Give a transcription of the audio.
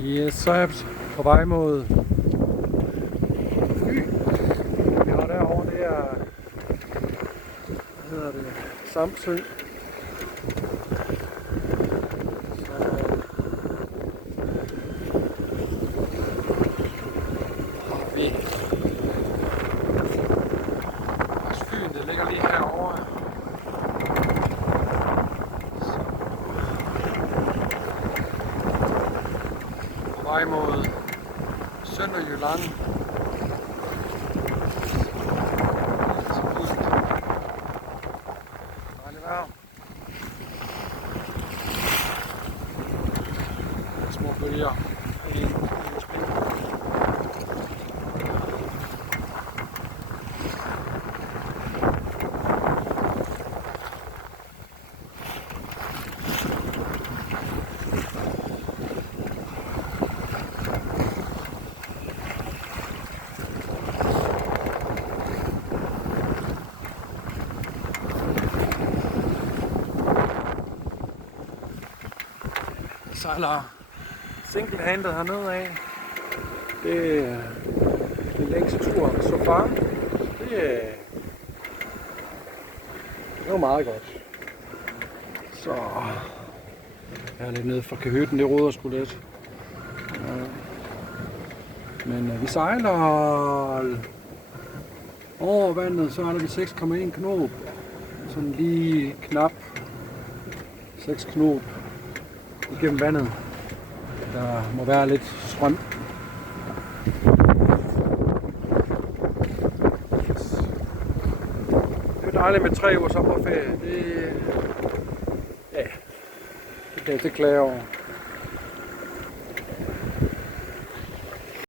Yes, så er jeg på vej mod Fyn. Vi har derovre, det er, hvad hedder det, Samsø. Så har vi også Fyn, det ligger lige herovre. På vej mod Sønderjylland. Små bølger. Sejler single-handed hernede af. Det er den længste tur så far. Det var meget godt. Så jeg er lidt nede fra kahytten, det roder sgu lidt. Men vi sejler over vandet, så er der 6,1 knop. Sådan lige knap 6 knop igennem vandet. Der må være lidt strøm. Det er dejligt med 3 uger sommerferie. Det klager jeg over.